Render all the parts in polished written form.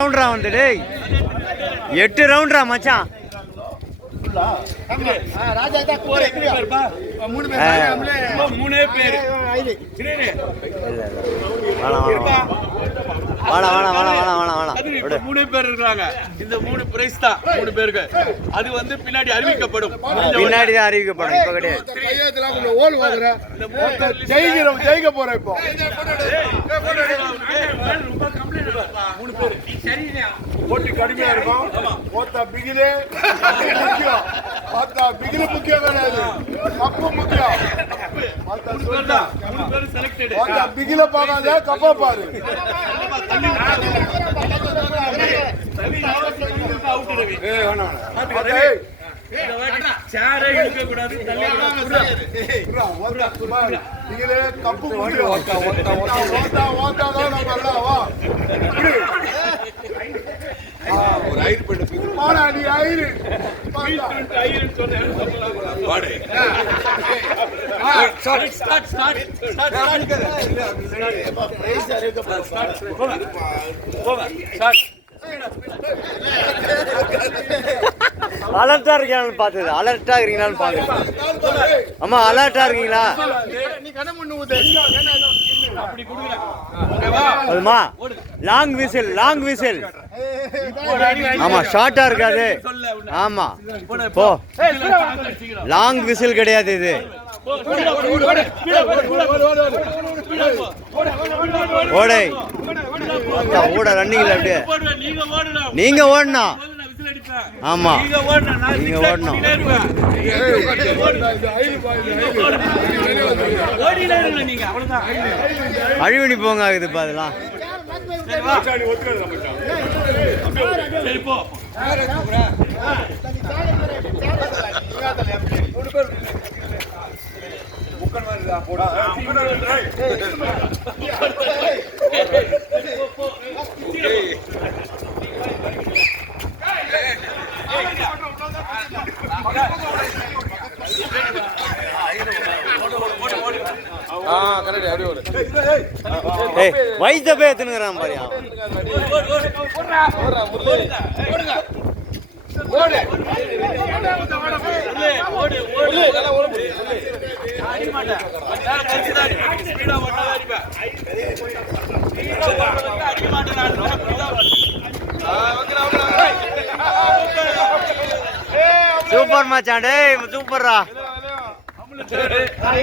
ரவுண்டா வந்து டேய் 8 ரவுண்டா மச்சான். ராஜா தான் போற எப்படிப்பா மூணு பேர் மூணு பேர் இருக்காங்க. இந்த 3 பிரைஸ் தான் 3 பேருக்கு. அது வந்து பின்னாடி அறிவிக்கப்படும். பின்னாடி தான் அறிவிக்கப்படும். இப்ப கிடையாது. கையெழுத்துலாம் கொஞ்சம் ஓல் வாங்குற. ஜெயிக்கிறோம் ஜெயிக்க போறோம் இப்போ. ரொம்ப கம்ப்ளீட் 3 பேர். சரியா போட்டி கடுமையா இருக்கும். ஓத்தா பிகிலே முக்கியம். ஓத்தா பிகிலே முக்கியம் கிடையாது. கப்பு முக்கியம். ஓத்தா சொல்றா 3 பேர் செலக்டட். ஓத்தா பிகிலே பார்க்காத கப்பா பாரு. ஏய் வேணாம். ஏய் சேரே இழுக்க கூடாது. தள்ளி ஓத்தா பாரு. பிகிலே கப்பு முக்கியம். ஓத்தா தான் நம்ம எல்லாம் வா. ஒரு ஐர் பண்ணு பாடா நீ ஐர் ஐர் சொன்னேன் பாடு ஸ்டார்ட் பிரைஸ் அரேங்க போங்க ஸ்டார்ட் அலர்ட்டா இருக்கீங்களான்னு பார்த்தது. அலர்ட்டா இருக்கீங்களான்னு பார்த்தது. அம்மா அலர்ட்டா இருக்கீங்களா? நீ கண்ண முன்னுது அப்படி குடுங்க. ஓகேவா? அதுமா லாங் விசில் லாங் விசில். ஆமா ஷார்ட்டா இருக்காது. ஆமா போ. லாங் விசில் கிடையாது இது. ஓடை ஓட ரன்னிங்ல அப்படியே நீங்க ஓடணும். ஆமா நீங்க ஓடணும். அழிவணி போங்க ஆகுதுப்பா அதெல்லாம். வயச போய் எத்தனுங்கிறான் பாரு. சூப்பர் மச்சான் டேய் சூப்பர்ரா.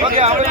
ஓகே அவளே